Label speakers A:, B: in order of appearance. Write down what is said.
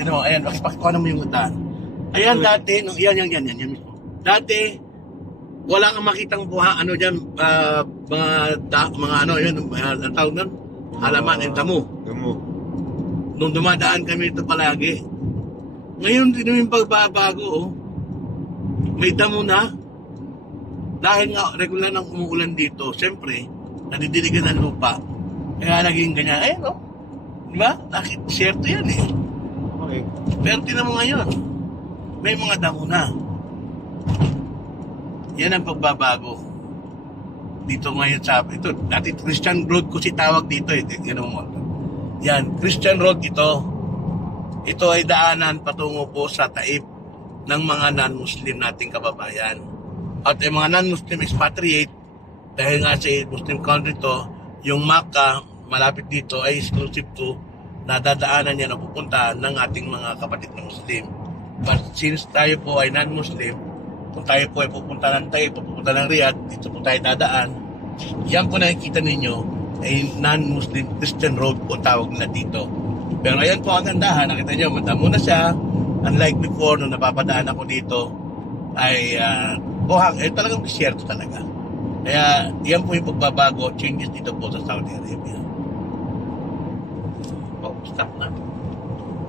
A: Tignan mo, ayan, pakikuha mo yung daan. Ayan, dati, no, yan, yan, yan, yan, yan. Dati, wala kang makitang buha, ano dyan, ah, mga, da, mga ano, yun, uh, ang tawag nun, halaman and damo.
B: Damo.
A: Nung dumadaan kami ito palagi. Ngayon, din yung pagbabago, oh. May damo na. Dahil nga, regular nang umuulan dito, siyempre, nadidiligan ng lupa. Kaya naging ganyan, eh, no? Di ba? Nakit, siyerto yan, eh.
B: Okay.
A: Pero tinan mo ngayon, may mga damo na. Yan ang pagbabago. Dito ngayon sa, ito, dati Christian Road ko si tawag dito eh. Yan mo. Yan, Christian Road ito. Ito ay daanan patungo po sa taib ng mga non-Muslim nating kababayan. At yung mga non-Muslim expatriate, dahil nga sa Muslim country to, yung Makkah, malapit dito, ay exclusive to nadadaanan yan o pupuntahan ng ating mga kapatid na Muslim. But since tayo po ay non-Muslim, kung tayo po ay pupunta ng tayo, pupunta ng Riyadh, dito po tayo dadaan, yan po nakikita ninyo ay non-Muslim Christian road po tawag nila dito. Pero ayan po ang gandahan, nakita nyo, madamo na siya. Unlike before, nung napapadaan ako dito, ay uh, buhang, eh talagang disyerto talaga. Kaya yan po yung pagbabago, changes dito po sa Saudi Arabia. 怎么了。